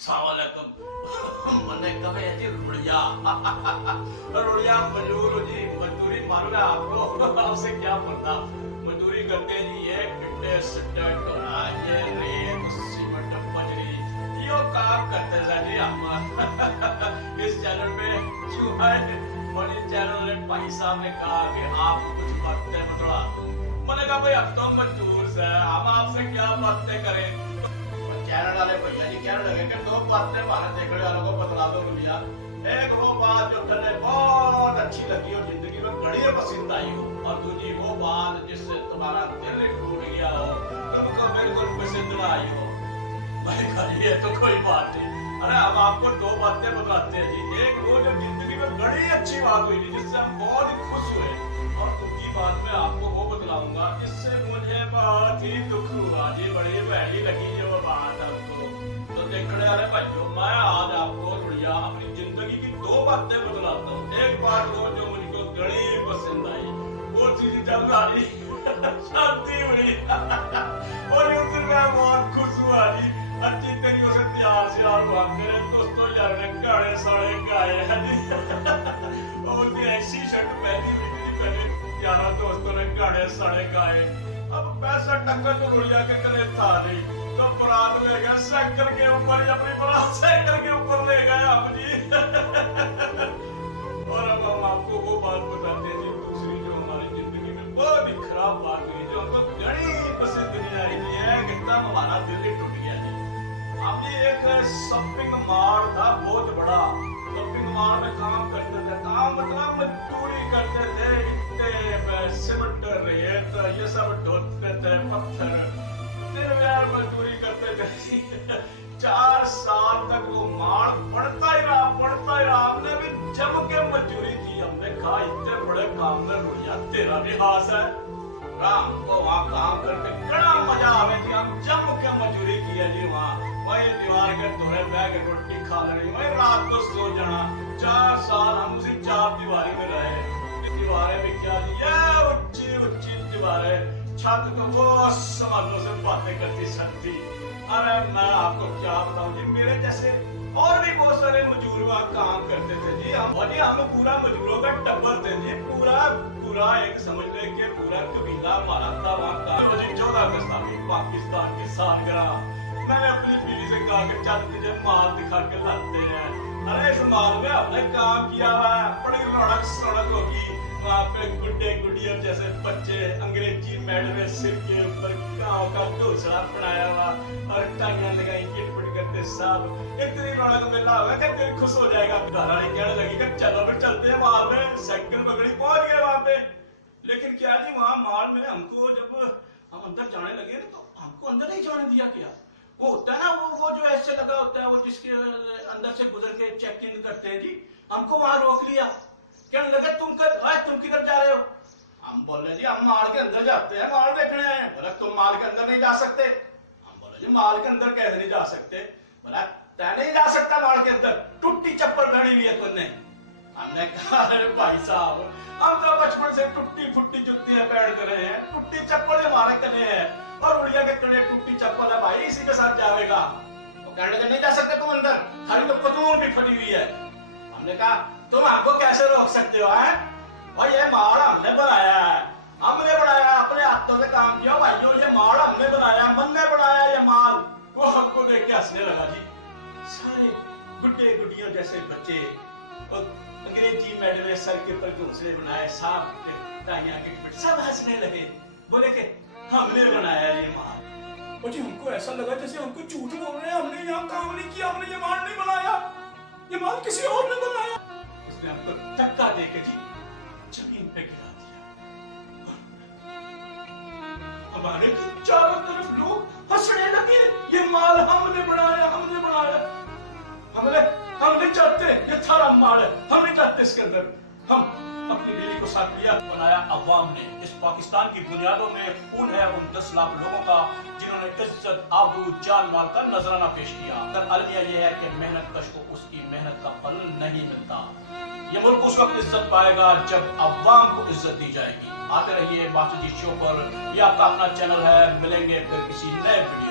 सलामकुम मैंने कहा जी रुड़िया रुड़िया मजदूर जी मजदूरी मालूम है आपको आपसे क्या पता मजदूरी करते हैं जी ये इट्टे सट्टे टोना ये रेत सीमेंट बजरी यो काम करते हैं जी हम इस चैनल पे क्यों है और इस चैनल ने भाई साहब ने कहा कि आप कुछ बातें बतला दो मैंने कहा भाई अब तो मजदूर से हम आपसे क्या बातें करें चैनल वाले भैया जी कहने लगे कि दो बातें भारत देखने वालों को बतला दो भैया एक वो बात जो तुम्हें बहुत अच्छी लगी हो जिंदगी में बड़ी पसंद आई हो और दूसरी वो बात जिससे तुम्हारा दिल टूट गया हो तुमको बिल्कुल पसंद ना आई हो मैंने कहा ये तो कोई बात नहीं अरे हम आपको दो बातें बताते हैं जी एक वो जो जिंदगी में बड़ी अच्छी बात हुई थी जिससे हम बहुत ही खुश हुए और दूसरी बात में आपको वो बतलाऊंगा जिससे मुझे बहुत ही दुख हुआ जी बड़ी भैड़ी लगी है वो बात हमको तो देखने वाले भाइयों मैं आज आपको बढ़िया अपनी जिंदगी की दो बातें बतलाता हूँ एक बात वो जो मुझको बड़ी पसंद आई वो चीज चल रही शादी हुई और उस दिन मैं बहुत खुश हुआ जी अच्छी तरीके से तैयार से हुआ मेरे दोस्तों यार ने गाड़े साड़े गाए हैं जी और ऐसी शर्ट पहनी हुई पहले यारा दोस्तों ने गाड़े साड़े गाए अब पैसा टक्कर तो रुड़िया के करे था नहीं तो बरात ले गए साइकिल के ऊपर अपनी बरात साइकिल के ऊपर ले गए हम जी और अब हम आपको वो बात बताते हैं जी दूसरी जो हमारी जिंदगी में बहुत ही खराब बात हुई जो हमको घनी पसंद नहीं आई थी है कि तब हमारा दिल ही टूट गया जी हम जी एक शॉपिंग मॉल था बहुत बड़ा शॉपिंग मॉल में काम करते थे काम मतलब मजदूरी करते थे सीमेंट रेत ये सब ढोते थे पत्थर दिन यार मजदूरी करते थे 4 साल तक वो माल पड़ता ही रहा हमने भी जम के मजदूरी की हमने कहा इतने बड़े काम में रुड़िया तेरा भी हाथ है हमको वहाँ काम करके बड़ा मजा आवे थी हम जम के मजदूरी की है जी वहाँ वही दीवार के दोहरे बैग रोटी खा लेनी वही रात को सो जाना 4 साल हम उसी 4 दीवारी में रहे दीवारें भी क्या ये ऊंची दीवारें छत को वो समानों से बातें करती सकती अरे मैं आपको क्या बताऊं जी मेरे जैसे और भी बहुत सारे मजदूर वहाँ काम करते थे जी हम पूरा मजदूरों का टब्बर थे जी पूरा एक समझ ले के पूरा कबीला हमारा था वहाँ का 14 अगस्त पाकिस्तान की सालगिरह मैंने अपनी बीवी से कहा कि चल तुझे माल दिखा के लाते हैं अरे इस माल में हमने काम किया हुआ है बड़ी रौनक होगी वहाँ पे गुड्डे गुड़ियों जैसे बच्चे अंग्रेजी मैड में सिर के ऊपर गाँव का ढोसला बनाया हुआ और टाइयां लगाई किटपिट करते सब इतनी रौनक मेला होगा कि दिल खुश हो जाएगा घरवाली कहने लगी कि चलो फिर चलते हैं माल में साइकिल पकड़ी पहुंच गए वहाँ पे लेकिन क्या जी वहाँ माल में हमको जब हम अंदर जाने लगे ना तो हमको अंदर नहीं जाने दिया गया वो होता है ना वो जो ऐसे लगा होता है वो जिसके अंदर से गुजर के चेक इन करते हैं जी हमको वहाँ रोक लिया कहने लगे तुम किधर जा रहे हो हम बोले जी हम माल के अंदर जाते हैं माल देखने आए हैं बोला तुम माल के अंदर नहीं जा सकते हम बोले जी माल के अंदर कैसे नहीं जा सकते बोला तै नहीं जा सकता माल के अंदर टूटी चप्पल पहनी हुई है तुमने हमने कहा अरे भाई साहब हम तो बचपन से टूटी फुट्टी जुतियां पहन कर रहे हैं टूटी चप्पल हमारे कने है और उड़िया के कने टूटी चप्पल है भाई इसी के साथ जाएगा वो कहने लगे नहीं जा सकते तुम अंदर हरी तो पतलून भी फटी हुई है हमने कहा तुम हमको कैसे रोक सकते हो हैं और ये माल हमने बनाया है अपने हाथों से काम किया भाइयों ये माल हमने बनाया मन ने बनाया ये माल वो हमको देख के हंसने लगा जी सारे गुड्डे गुड्डियों जैसे बच्चे और अंग्रेजी मैड में सर के ऊपर घोंसले बनाए सांप के टाइयां के सब हंसने लगे बोले कि हमने बनाया ये माल और जी हमको ऐसा लगा जैसे हमको झूठ बोल रहे हैं हमने यहाँ काम नहीं किया हमने ये माल नहीं बनाया ये माल किसी और ने बनाया उसने हमको धक्का देके जी जमीन पे गिरा दिया हमारे चारों तरफ लोग हंसने लगे ये माल हमने बनाया हम नहीं चाहते ये थारा माल है हम नहीं चाहते इसके अंदर हम अपनी बीवी को साथ लिया बनाया अवाम ने इस पाकिस्तान की बुनियादों में खून है उन 10 लाख लोगों का जिन्होंने इज्जत आबरू जान माल का नजराना पेश किया अलमिया ये है कि मेहनत कश को उसकी मेहनत का फल नहीं मिलता ये मुल्क उस वक्त इज्जत पाएगा जब अवाम को इज्जत दी जाएगी आते रहिए बातचीत शो पर। ये आपका अपना चैनल है, मिलेंगे फिर किसी नए वीडियो